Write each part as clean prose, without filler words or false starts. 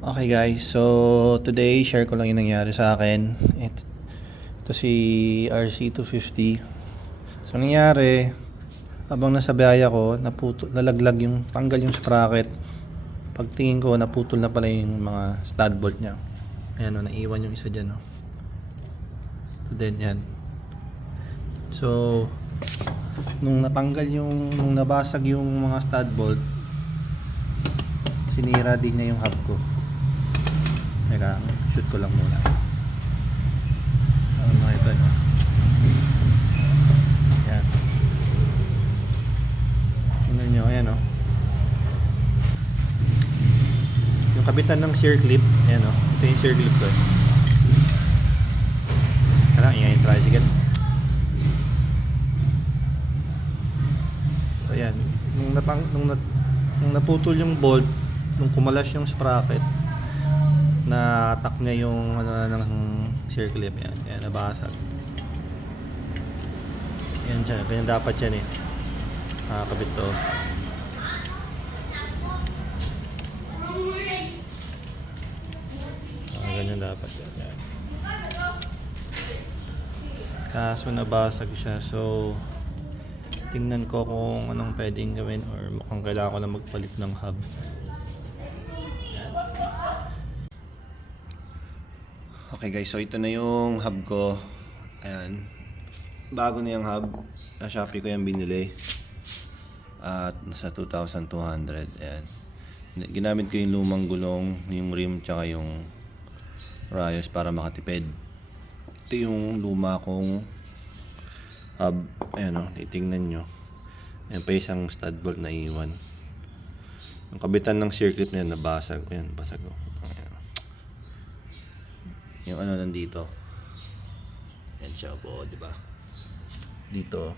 Okay guys, so today share ko lang yung nangyari sa akin. Ito si RC250. So nangyari, habang nasa biyaya ko, nalaglag yung tanggal yung sprocket. Pagtingin ko, naputol na pala yung mga stud bolt niya. Ayan o, naiwan yung isa dyan o. So then yan. So, nung nabasag yung mga stud bolt, sinira din niya yung hub ko. Teka, shoot ko lang muna. Ano ito, no? Yan. Tingnan nyo, ayan, no? Yung kabitan ng shear clip, ayan, no? Ito yung shear clip ko. Kaya ingay yung tricycle. So, ayan. Nung naputol yung bolt, nung kumalas yung sprocket, na-attack niya yung ng shear clip, yan. Kaya nabasag. Yan siya, ganyan dapat yan eh. Nakakabit to. Ganyan dapat yan. Yan. Kaso nabasag siya, so tingnan ko kung anong pwedeng gawin or mukhang kailangan ko na magpalit ng hub. Yan. Okay guys, so ito na yung hub ko. Ayan. Bago na yung hub. Sa Shopee ko yung binili. At nasa 2,200. Ayan. Ginamit ko yung lumang gulong, yung rim, tsaka yung rayos para makatipid. Ito yung luma kong hub. Ayan o, titingnan nyo. Ayan pa isang stud bolt na iwan. Yung kabitan ng shear clip na yan, nabasag. Ayan, basag o. Yung ano nandito. Yan siya po, di ba? Dito,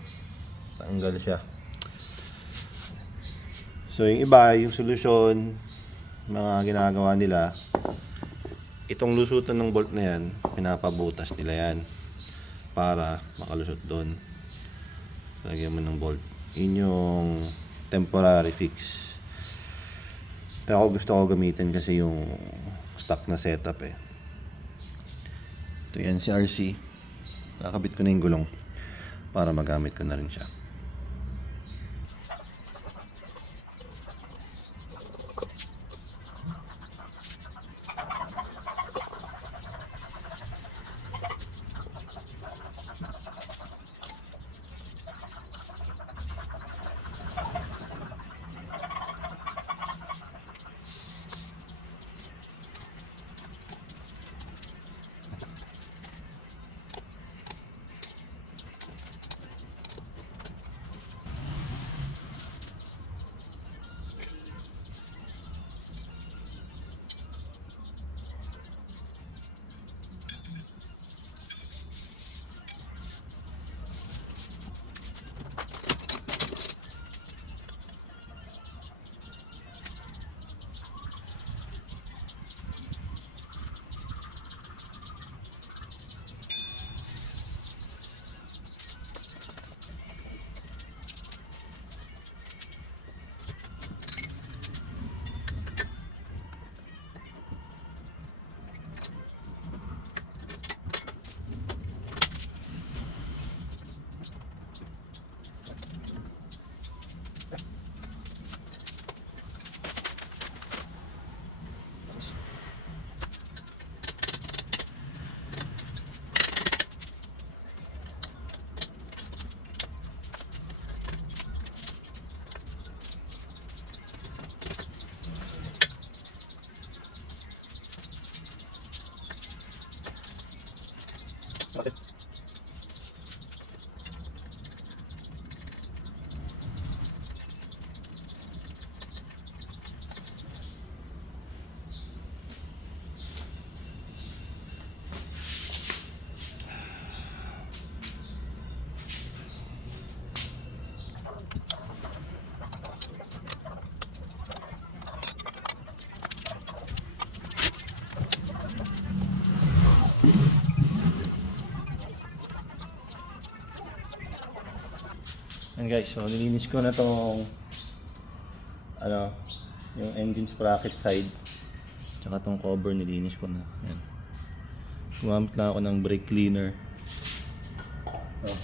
tanggal siya. So yung iba, yung solusyon, mga ginagawa nila, itong lusutan ng bolt na yan, pinapabutas nila yan para makalusot doon. Lagyan mo ng bolt. Yun yung temporary fix. Pero ako gusto ko gamitin kasi yung stock na setup eh. Ito yan si RC. Kakabit ko na yung gulong para magamit ko na rin siya. Bakit? Yan guys, so nilinis ko na tong yung engine sprocket side. Tsaka tong cover nilinis ko na. Ayan. Gumamit lang ako ng brake cleaner. Oh.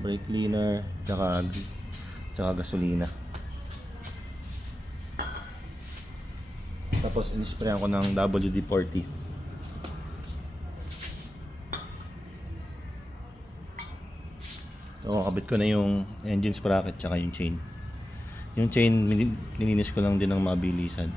Brake cleaner, tsaka gasolina. Tapos inisprayan ko ng WD-40. So, kabit ko na yung engine sprocket tsaka yung chain. Yung chain, nilinis ko lang din ng mabilisan.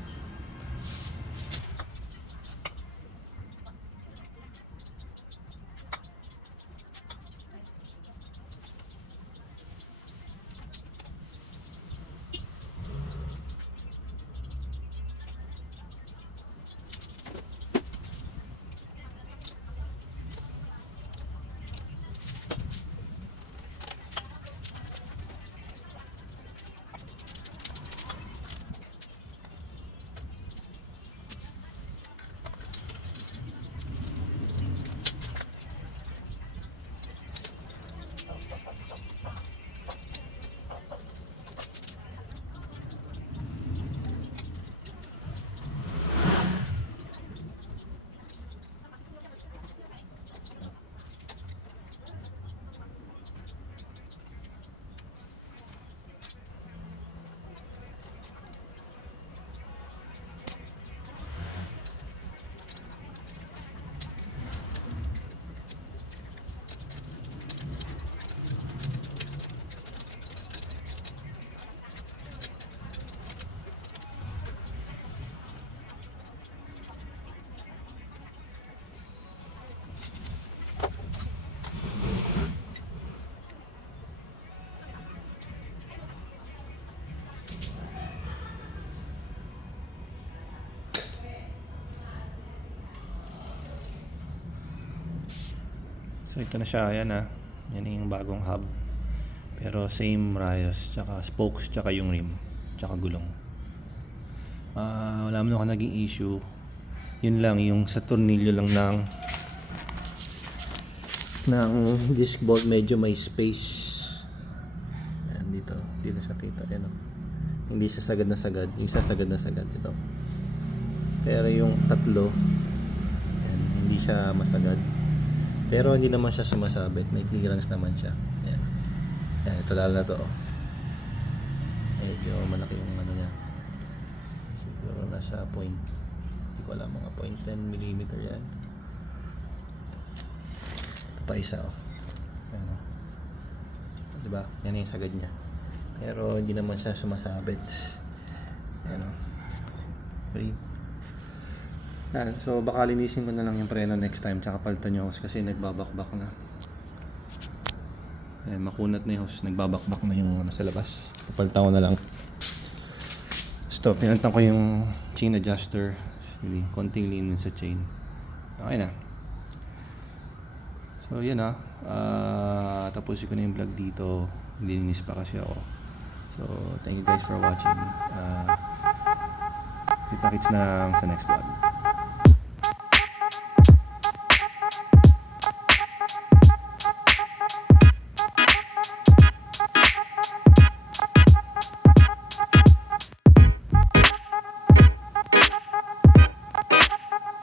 So ito na siya, ayan yan yung bagong hub. Pero same rayos, tsaka spokes, tsaka yung rim, tsaka gulong. Wala mo na naging issue. Yun lang, yung sa tornilyo lang ng disc bolt medyo may space. Ayan dito, hindi na siya kita, ayan o. Hindi siya sagad na sagad, yung sasagad na sagad ito. Pero yung tatlo, ayan, hindi siya masagad. Pero hindi naman siya sumasabit, may clearance naman siya. Ayan. Ayan, ito lalo na to. Medyo malaki yung ano niya. Siguro nasa point, hindi ko alam, mga 0.10 mm yan. Ito pa isa Ayan o. Diba? Yan yung sagad niya. Pero hindi naman siya sumasabit. Ayan o. Okay. So baka linisin ko na lang yung preno next time, tsaka palitan yung hose kasi nagbabakbak na. Makunat na yung hose, nagbabakbak na yung sa labas. Papalitan ko na lang. Stop, pinalitan ko yung chain adjuster. Konting linin sa chain. Okay na. So yan tapusin ko na yung vlog dito. Lininis pa kasi ako. So thank you guys for watching. Kita-kits na sa next vlog.